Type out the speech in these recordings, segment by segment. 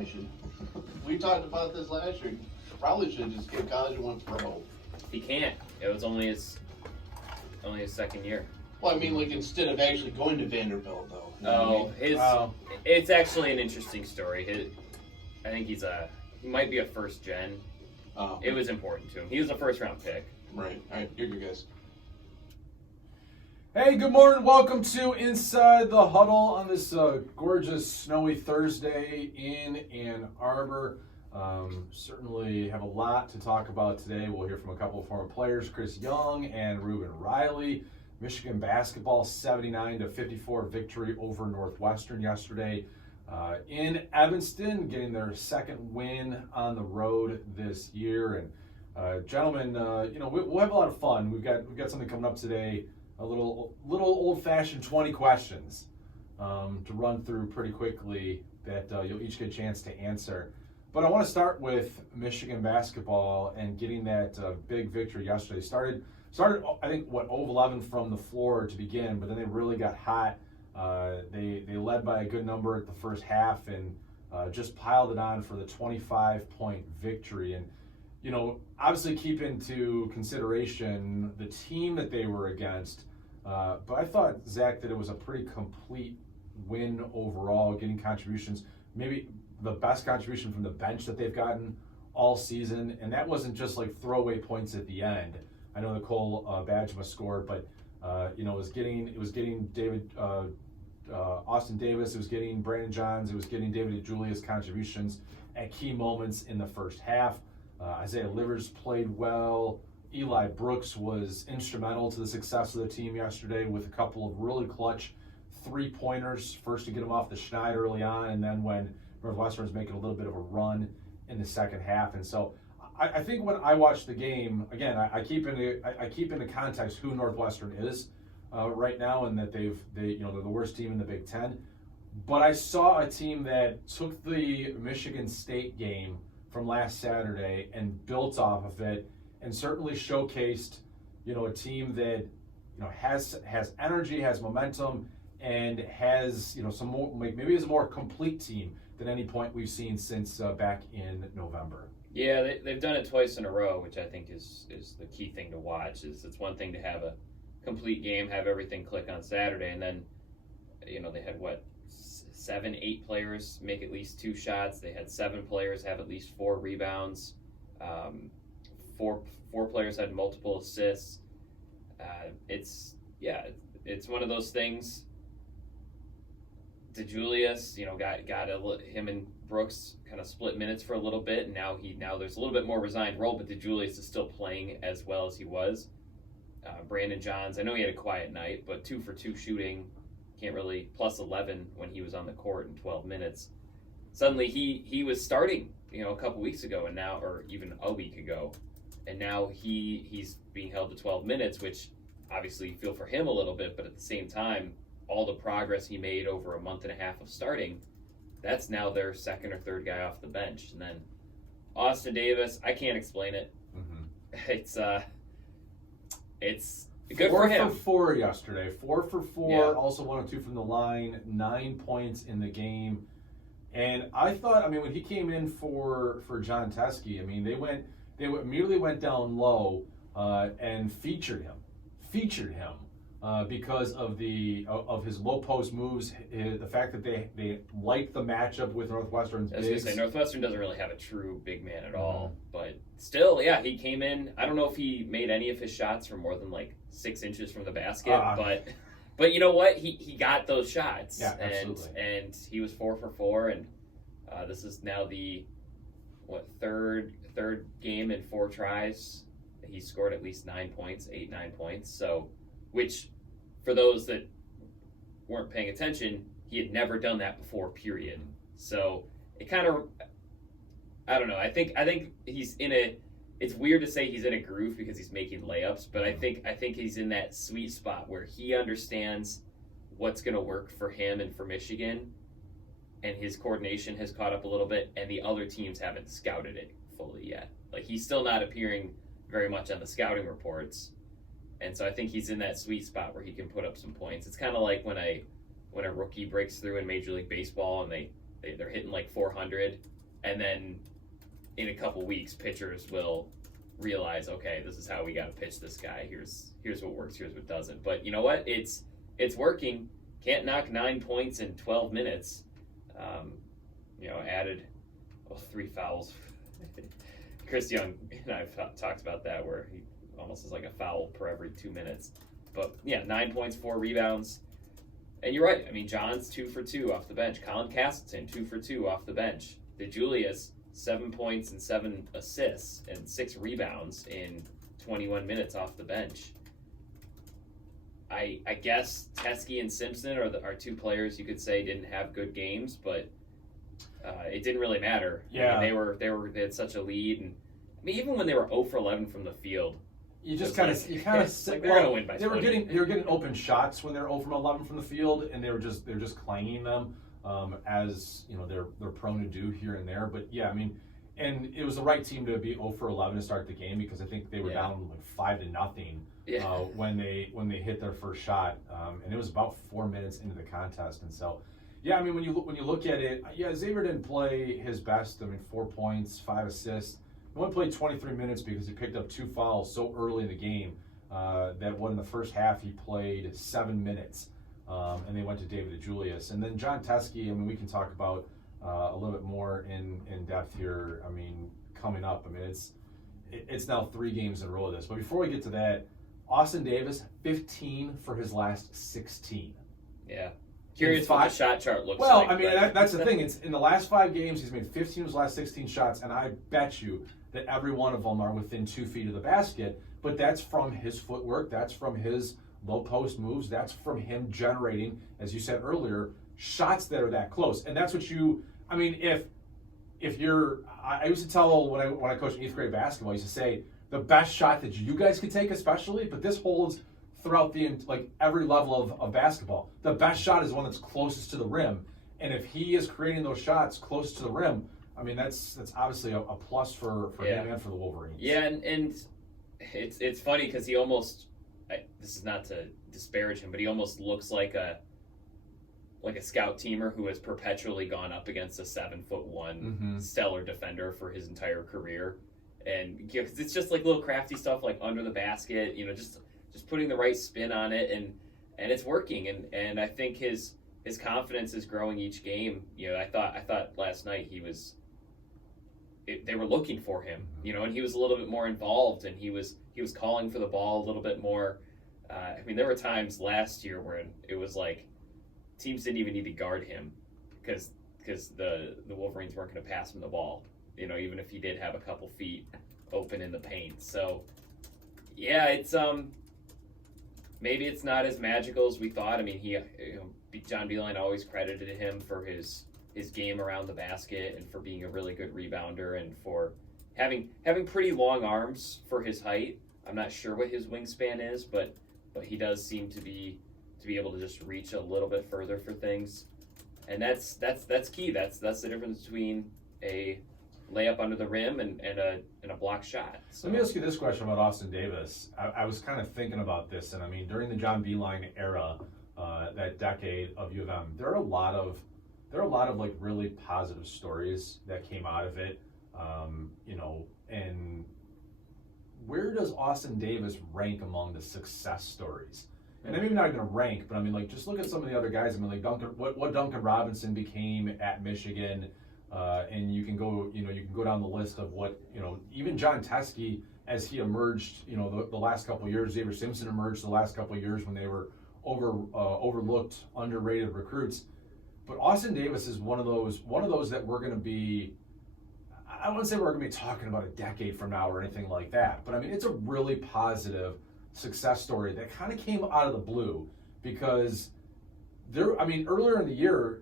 probably should. We talked about this last year. Probably should just get college and went pro. He can't. It was only his second year. Well, I mean, like instead of actually going to Vanderbilt, though. It's actually an interesting story. I think he might be a first gen. It was important to him. He was a first round pick. Right. All right. Here you guys. Hey, good morning. Welcome to Inside the Huddle on this gorgeous snowy Thursday in Ann Arbor. Certainly have a lot to talk about today. We'll hear from a couple of former players, Chris Young and Reuben Riley. Michigan basketball 79-54 victory over Northwestern yesterday in Evanston, getting their second win on the road this year. And gentlemen, we'll have a lot of fun. We've got something coming up today. A little old-fashioned 20 questions to run through pretty quickly that you'll each get a chance to answer. But I want to start with Michigan basketball and getting that big victory yesterday. Started, I think, 0-11 from the floor to begin, but then they really got hot. They led by a good number at the first half and just piled it on for the 25-point victory. And obviously keep into consideration the team that they were against. But I thought, Zach, that it was a pretty complete win overall, getting contributions, maybe the best contribution from the bench that they've gotten all season. And that wasn't just like throwaway points at the end. I know Nicole Badgema scored, but it was getting David Austin Davis, it was getting Brandon Johns, it was getting David DeJulius contributions at key moments in the first half. Isaiah Livers played well. Eli Brooks was instrumental to the success of the team yesterday with a couple of really clutch three-pointers, first to get him off the schneid early on, and then when Northwestern was making a little bit of a run in the second half. And so I think when I watch the game, again, I keep into context who Northwestern is right now, and that they're the worst team in the Big Ten. But I saw a team that took the Michigan State game from last Saturday and built off of it, and certainly showcased, a team that, has energy, has momentum, and has, some more, maybe is a more complete team than any point we've seen since back in November. Yeah, they've done it twice in a row, which I think is the key thing to watch. It's one thing to have a complete game, have everything click on Saturday, and then, they had 7, 8 players make at least 2 shots. They had 7 players have at least 4 rebounds. Four players had multiple assists. It's one of those things. DeJulius, him and Brooks kind of split minutes for a little bit, and now there's a little bit more resigned role, but DeJulius is still playing as well as he was. Brandon Johns, I know he had a quiet night, but 2 for 2 shooting, can't really, plus 11 when he was on the court in 12 minutes. Suddenly he was starting, a couple weeks ago, and now, or even a week ago, and now he's being held to 12 minutes, which obviously you feel for him a little bit, but at the same time, all the progress he made over a month and a half of starting, that's now their second or third guy off the bench. And then Austin Davis, I can't explain it. Mm-hmm. It's good for him. 4 for 4 yesterday. 4 for 4. Yeah. Also 1 of 2 from the line. 9 points in the game. And I thought, when he came in for Jon Teske, they immediately went down low and featured him because of his low post moves, the fact that they liked the matchup with Northwestern's bigs. I was going to say, Northwestern doesn't really have a true big man at all, but still, yeah, he came in. I don't know if he made any of his shots from more than 6 inches from the basket, but you know what? He got those shots, yeah, absolutely. And he was 4 for 4, and this is now the third game in 4 tries. He scored at least 9 points, 9 points. So, which for those that weren't paying attention, he had never done that before. Period. So it kind of, I don't know. I think he's in a. It's weird to say he's in a groove because he's making layups, but I think he's in that sweet spot where he understands what's going to work for him and for Michigan, and his coordination has caught up a little bit, and the other teams haven't scouted it fully yet. He's still not appearing very much on the scouting reports, and so I think he's in that sweet spot where he can put up some points. It's kind of like when a rookie breaks through in Major League Baseball and they they're hitting like 400, and then in a couple weeks, pitchers will realize, okay, this is how we got to pitch this guy. Here's what works. Here's what doesn't. But you know what? It's working. Can't knock 9 points in 12 minutes. Added 3 fouls. Chris Young and I've talked about that, where he almost is like a foul per every 2 minutes. But yeah, 9 points, 4 rebounds. And you're right. I mean, John's 2 for 2 off the bench. Colin Castleton, 2 for 2 off the bench. DeJulius, 7 points and 7 assists and 6 rebounds in 21 minutes off the bench. I guess Teske and Simpson are 2 players you could say didn't have good games, but it didn't really matter. Yeah, I mean, they had such a lead, and I mean, even when they were 0 for 11 from the field, you kind of like they're gonna win by 20. They were getting open shots when they're 0 from 11 from the field, and they're just clanging them, as they're prone to do here and there. But yeah, I mean, and it was the right team to be 0 for 11 to start the game, because I think they were down like 5-0 when they hit their first shot, and it was about 4 minutes into the contest. And so, yeah, I mean, when you look at it, yeah, Xavier didn't play his best. I mean, 4 points, 5 assists. He only played 23 minutes because he picked up 2 fouls so early in the game that in the first half he played 7 minutes, and they went to David DeJulius. And then Jon Teske, I mean, we can talk about a little bit more in depth here. I mean, coming up, I mean, it's now 3 games in a row of this. But before we get to that, Austin Davis, 15 for his last 16. Yeah. Curious what the shot chart looks like. Well, I mean, that's the thing. It's in the last 5 games, he's made 15 of his last 16 shots, and I bet you that every one of them are within 2 feet of the basket. But that's from his footwork. That's from his low post moves. That's from him generating, as you said earlier, shots that are that close. And that's what I mean, if you're, I used to tell when I coached 8th grade basketball, I used to say the best shot that you guys could take, especially, but this holds throughout every level of basketball. The best shot is the one that's closest to the rim, and if he is creating those shots close to the rim, I mean that's obviously a plus for him and for the Wolverines. Yeah, and it's funny because he almost, this is not to disparage him, but he almost looks like a scout teamer who has perpetually gone up against a 7'1" stellar defender for his entire career, and it's just like little crafty stuff like under the basket, just putting the right spin on it, and it's working, and I think his confidence is growing each game. I thought last night they were looking for him, and he was a little bit more involved, and he was calling for the ball a little bit more. I mean, there were times last year where it was like teams didn't even need to guard him because the Wolverines weren't going to pass him the ball, even if he did have a couple feet open in the paint. So yeah, it's maybe it's not as magical as we thought. I mean, John Beilein always credited him for his game around the basket and for being a really good rebounder and for having pretty long arms for his height. I'm not sure what his wingspan is, but he does seem to be able to just reach a little bit further for things, and that's key. That's the difference between a layup under the rim and a block shot. So. Let me ask you this question about Austin Davis. I was kind of thinking about this, and I mean, during the John Beilein era, that decade of U of M, there are a lot of like really positive stories that came out of it, and where does Austin Davis rank among the success stories? And maybe not even a rank, but I mean, like, just look at some of the other guys. I mean, like what Duncan Robinson became at Michigan, and you can go down the list of what, even Jon Teske as he emerged, the last couple of years. Xavier Simpson emerged the last couple of years when they were overlooked, underrated recruits. But Austin Davis is one of those that we're going to be. I wouldn't say we're going to be talking about a decade from now or anything like that, but I mean, it's a really positive success story that kind of came out of the blue because earlier in the year,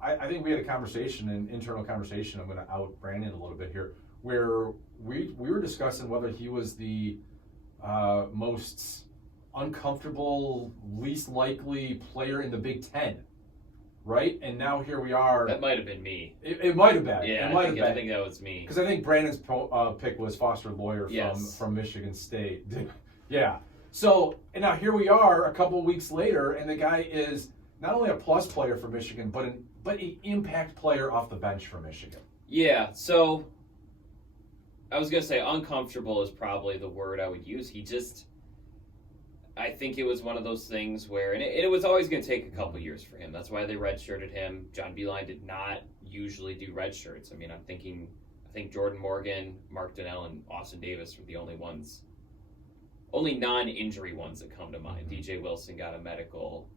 I think we had an internal conversation. I'm going to out Brandon a little bit here, where we were discussing whether he was the most uncomfortable, least likely player in the Big Ten. Right? And now here we are. That might have been me. It might have been. Yeah, I think that was me. Because I think Brandon's pick was Foster Loyer from Michigan State. Yeah. So, and now here we are a couple of weeks later, and the guy is not only a plus player for Michigan, but but an impact player off the bench for Michigan. Yeah, so I was going to say uncomfortable is probably the word I would use. I think it was one of those things where, and it was always going to take a couple years for him. That's why they redshirted him. John Beilein did not usually do red shirts. I mean, I think Jordan Morgan, Mark Donnell, and Austin Davis were the only non-injury ones that come to mind. DJ Wilson got a medical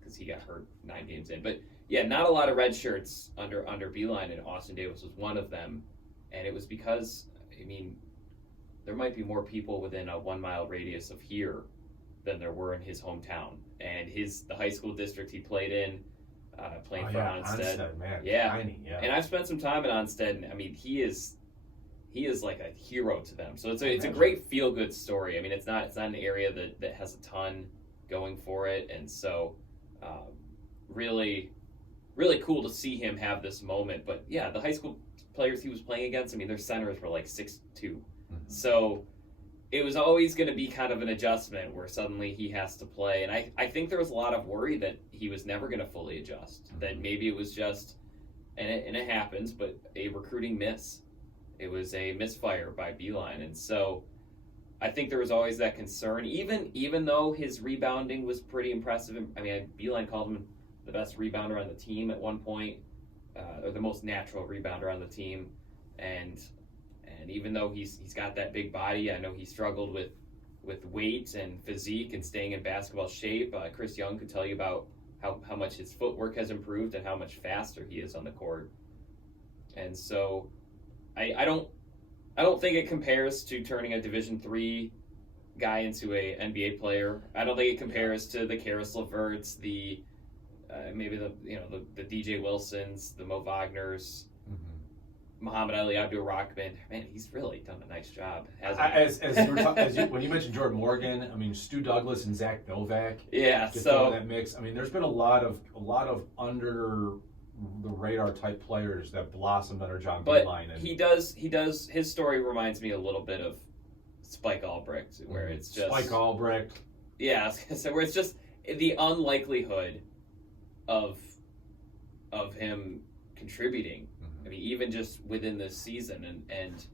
because he got hurt 9 games in. But yeah, not a lot of red shirts under Beilein, and Austin Davis was one of them. And it was because, I mean, there might be more people within a 1 mile radius of here than there were in his hometown. And the high school district he played in, playing for Onstead. Onstead, man. Yeah. Tiny, yeah. And I've spent some time at Onstead, and I mean, he is like a hero to them. So it's a great feel-good story. I mean, it's not an area that has a ton going for it. And so really, really cool to see him have this moment. But yeah, the high school players he was playing against, I mean, their centers were like 6'2". So it was always going to be kind of an adjustment where suddenly he has to play. And I think there was a lot of worry that he was never going to fully adjust, that maybe it was just, and it happens, but a recruiting miss. It was a misfire by Beilein. And so I think there was always that concern, even though his rebounding was pretty impressive. I mean, Beilein called him the best rebounder on the team at one point, or the most natural rebounder on the team. And even though he's got that big body, I know he struggled with weight and physique and staying in basketball shape. Chris Young could tell you about how much his footwork has improved and how much faster he is on the court. And so I don't think it compares to turning a Division III guy into a NBA player. I don't think it compares to the Karis LeVerts, the DJ Wilsons, the Mo Wagners, Muhammad Ali Abdul-Rahman. Man, he's really done a nice job. When you mentioned Jordan Morgan, I mean Stu Douglas and Zach Novak. Yeah, so that mix. I mean, there's been a lot of under the radar type players that blossomed under Jon Beilein. But he does. His story reminds me a little bit of Spike Albrecht, where it's just Spike Albrecht. Yeah, so where it's just the unlikelihood of him contributing. I mean, even just within this season, and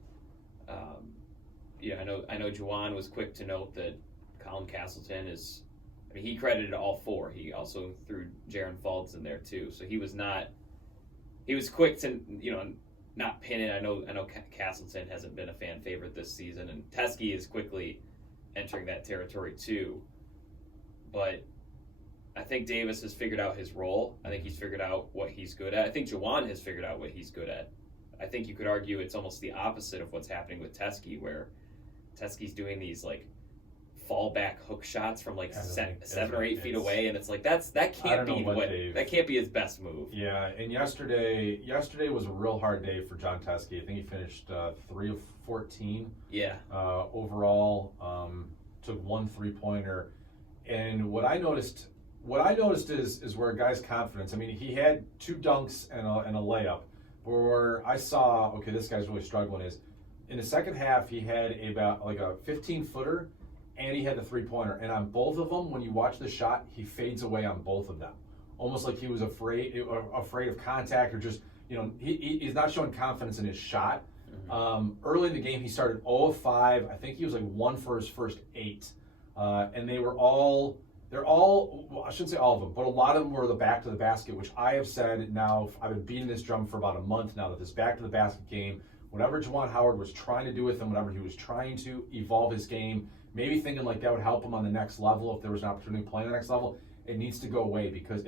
I know Juwan was quick to note that Colin Castleton is. I mean, he credited all four. He also threw Jaron Fultz in there too. So he was quick to not pin it. I know Castleton hasn't been a fan favorite this season, and Teske is quickly entering that territory too. But I think Davis has figured out his role. I think he's figured out what he's good at. I think Juwan has figured out what he's good at. I think you could argue it's almost the opposite of what's happening with Teske, where Teske's doing these like fallback hook shots from like 7 or 8 feet away, and it's like that can't be his best move. Yeah, and yesterday was a real hard day for Jon Teske. I think he finished 3 of 14. Yeah. Overall, took 1 3-pointer, and what I noticed is where a guy's confidence. I mean, he had 2 dunks and a layup. Where I saw, okay, this guy's really struggling is in the second half he had about like a 15-footer. And he had the 3-pointer. And on both of them, when you watch the shot, he fades away on both of them. Almost like he was afraid of contact, or just, he's not showing confidence in his shot. Early in the game, he started 0 of 5. I think he was like 1 for his first 8. And they're all, well, I shouldn't say all of them, but a lot of them were the back to the basket, which I have said now, I've been beating this drum for about a month now, that this back to the basket game, whatever Juwan Howard was trying to do with him, whatever he was trying to evolve his game, maybe thinking like that would help him on the next level if there was an opportunity to play on the next level, it needs to go away, because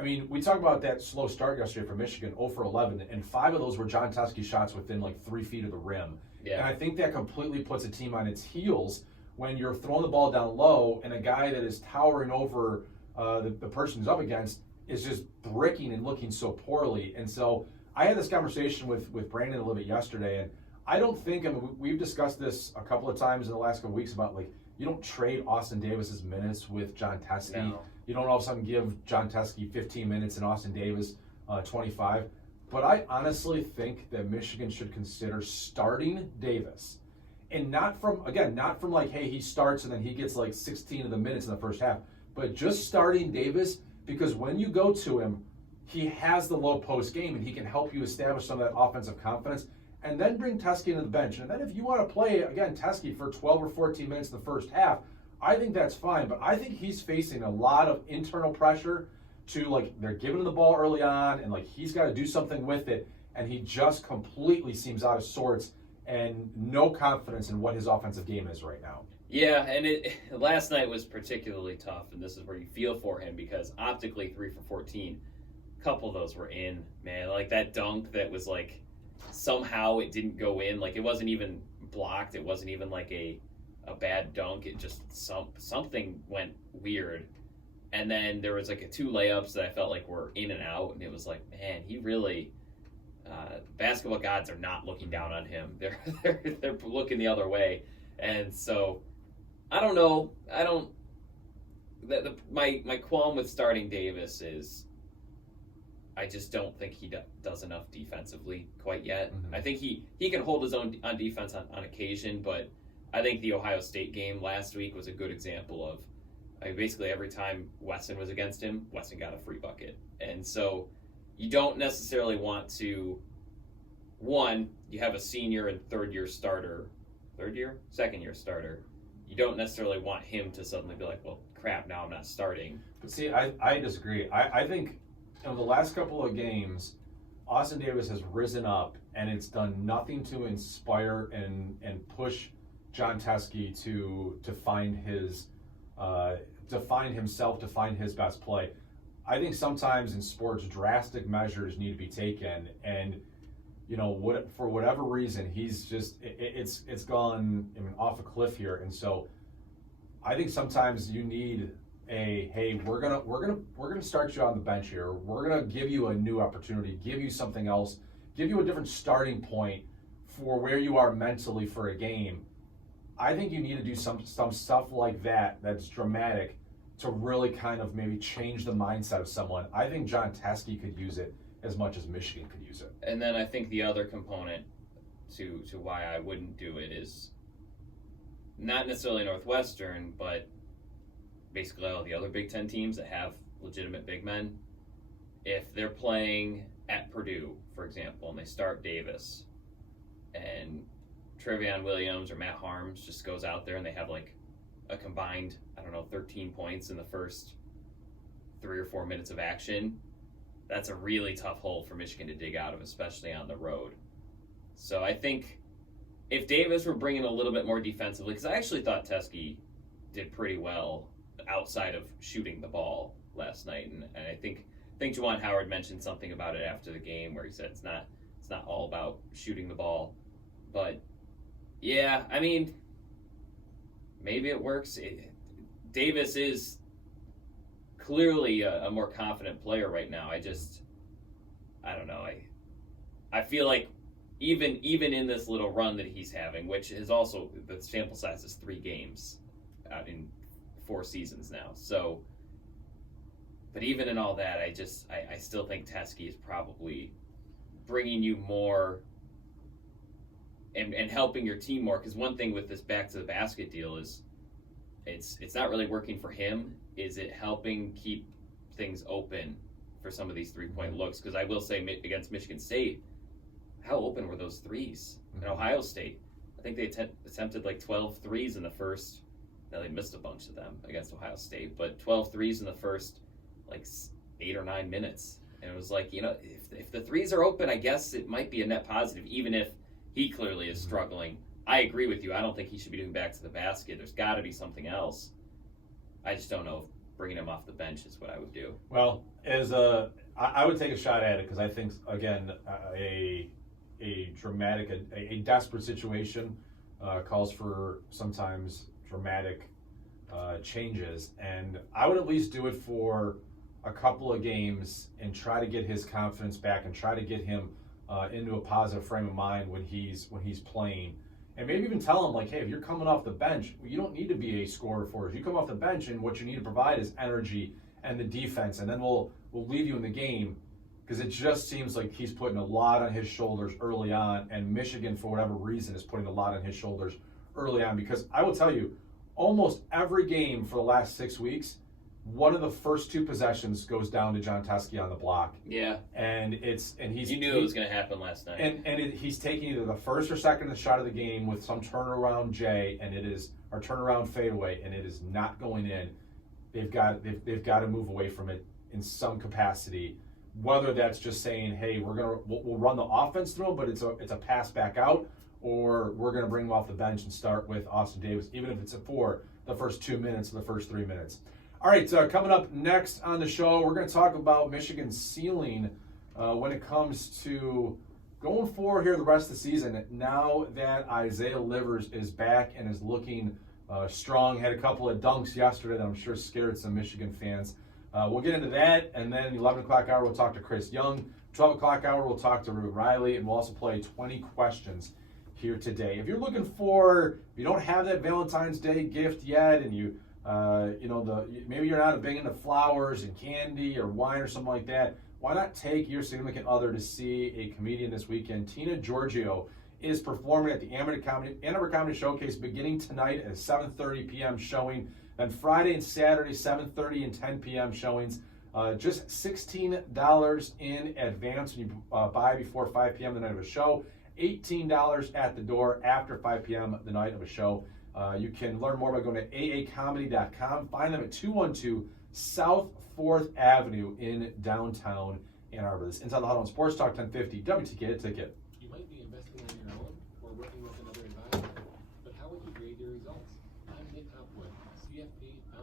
we talked about that slow start yesterday for Michigan, 0 for 11, and 5 of those were Jon Teske shots within like 3 feet of the rim. Yeah. And I think that completely puts a team on its heels when you're throwing the ball down low and a guy that is towering over the person who's up against is just bricking and looking so poorly. And so I had this conversation with Brandon a little bit yesterday, and I don't think, we've discussed this a couple of times in the last couple of weeks about, like, you don't trade Austin Davis's minutes with Jon Teske. No. You don't all of a sudden give Jon Teske 15 minutes and Austin Davis 25. But I honestly think that Michigan should consider starting Davis. And not from like, hey, he starts and then he gets like 16 of the minutes in the first half. But just starting Davis, because when you go to him, he has the low post game, and he can help you establish some of that offensive confidence, and then bring Teske into the bench. And then if you want to play, again, Teske for 12 or 14 minutes in the first half, I think that's fine. But I think he's facing a lot of internal pressure to, like, they're giving him the ball early on, and, like, he's got to do something with it, and he just completely seems out of sorts and no confidence in what his offensive game is right now. Yeah, and last night was particularly tough, and this is where you feel for him because optically 3 for 14, a couple of those were in, man. Like that dunk that was like somehow it didn't go in, like it wasn't even blocked, it wasn't even like a bad dunk, it just something went weird. And then there was like 2 layups that I felt like were in and out, and it was like, man, he really basketball gods are not looking down on him. They're looking the other way. And so I don't know. My qualm with starting Davis is I just don't think he does enough defensively quite yet. Mm-hmm. I think he can hold his own on defense on occasion, but I think the Ohio State game last week was a good example of basically every time Wesson was against him, Wesson got a free bucket. And so you don't necessarily want to, you have a senior and second year starter. You don't necessarily want him to suddenly be like, well, crap, now I'm not starting. But see, I disagree. I think the last couple of games, Austin Davis has risen up, and it's done nothing to inspire and push Jon Teske to find his himself, to find his best play. I think sometimes in sports, drastic measures need to be taken, and for whatever reason, he's just it's gone off a cliff here, and so I think sometimes you need hey, we're gonna start you on the bench here. We're gonna give you a new opportunity, give you something else, give you a different starting point for where you are mentally for a game. I think you need to do some stuff like that that's dramatic to really kind of maybe change the mindset of someone. I think Jon Teske could use it as much as Michigan could use it. And then I think the other component to why I wouldn't do it is not necessarily Northwestern, but basically all the other Big Ten teams that have legitimate big men. If they're playing at Purdue, for example, and they start Davis, and Trevion Williams or Matt Harms just goes out there and they have like a combined, 13 points in the first 3 or 4 minutes of action, that's a really tough hole for Michigan to dig out of, especially on the road. So I think if Davis were bringing a little bit more defensively, because I actually thought Teske did pretty well outside of shooting the ball last night, and I think Juwan Howard mentioned something about it after the game where he said it's not all about shooting the ball, but yeah, maybe it works. Davis is clearly a more confident player right now. I don't know. I feel like even in this little run that he's having, which is also, the sample size is 3 games out in 4 seasons now. So, but even in all that, I still think Teske is probably bringing you more and helping your team more. Because one thing with this back to the basket deal is it's not really working for him. Is it helping keep things open for some of these 3-point looks? Because I will say against Michigan State, how open were those threes? In Ohio State, I think they attempted like 12 threes in the first. Now they missed a bunch of them against Ohio State, but 12 threes in the first like 8 or 9 minutes. And it was like, if the threes are open, I guess it might be a net positive, even if he clearly is struggling. I agree with you. I don't think he should be doing back to the basket. There's got to be something else. I just don't know if bringing him off the bench is what I would do. Well, I would take a shot at it because I think, again, a dramatic, a desperate situation calls for sometimes dramatic changes, and I would at least do it for a couple of games and try to get his confidence back and try to get him into a positive frame of mind when he's playing. And maybe even tell him, like, hey, if you're coming off the bench, you don't need to be a scorer for us. You come off the bench, and what you need to provide is energy and the defense, and then we'll leave you in the game. Because it just seems like he's putting a lot on his shoulders early on, and Michigan, for whatever reason, is putting a lot on his shoulders early on. Because I will tell you, almost every game for the last 6 weeks, one of the first two possessions goes down to Jon Teske on the block. Yeah. And he's You knew it was going to happen last night. And he's taking either the first or second shot of the game with some turnaround J, and it is our turnaround fadeaway, and it is not going in. They've got to move away from it in some capacity. Whether that's just saying, hey, we'll run the offense through them, but it's a pass back out, or we're gonna bring them off the bench and start with Austin Davis, even if it's for the first 2 minutes or the first 3 minutes. All right, coming up next on the show, we're going to talk about Michigan's ceiling when it comes to going forward here the rest of the season. Now that Isaiah Livers is back and is looking strong, had a couple of dunks yesterday that I'm sure scared some Michigan fans. We'll get into that, and then 11 o'clock hour, we'll talk to Chris Young. 12 o'clock hour, we'll talk to Riley, and we'll also play 20 questions here today. If you're looking for, if you don't have that Valentine's Day gift yet, and maybe you're not big into flowers and candy or wine or something like that, why not take your significant other to see a comedian this weekend? Tina Giorgio is performing at the Ann Arbor Comedy Showcase beginning tonight at a 7:30 p.m. showing. Then Friday and Saturday, 7:30 and 10 p.m. showings. Just $16 in advance when you buy before 5 p.m. the night of a show. $18 at the door after 5 p.m. the night of a show. You can learn more by going to aacomedy.com. Find them at 212 South 4th Avenue in downtown Ann Arbor. This is Inside the Huddle on Sports Talk 1050 WTK Ticket. You might be investing on your own or working with another advisor, but how would you grade your results?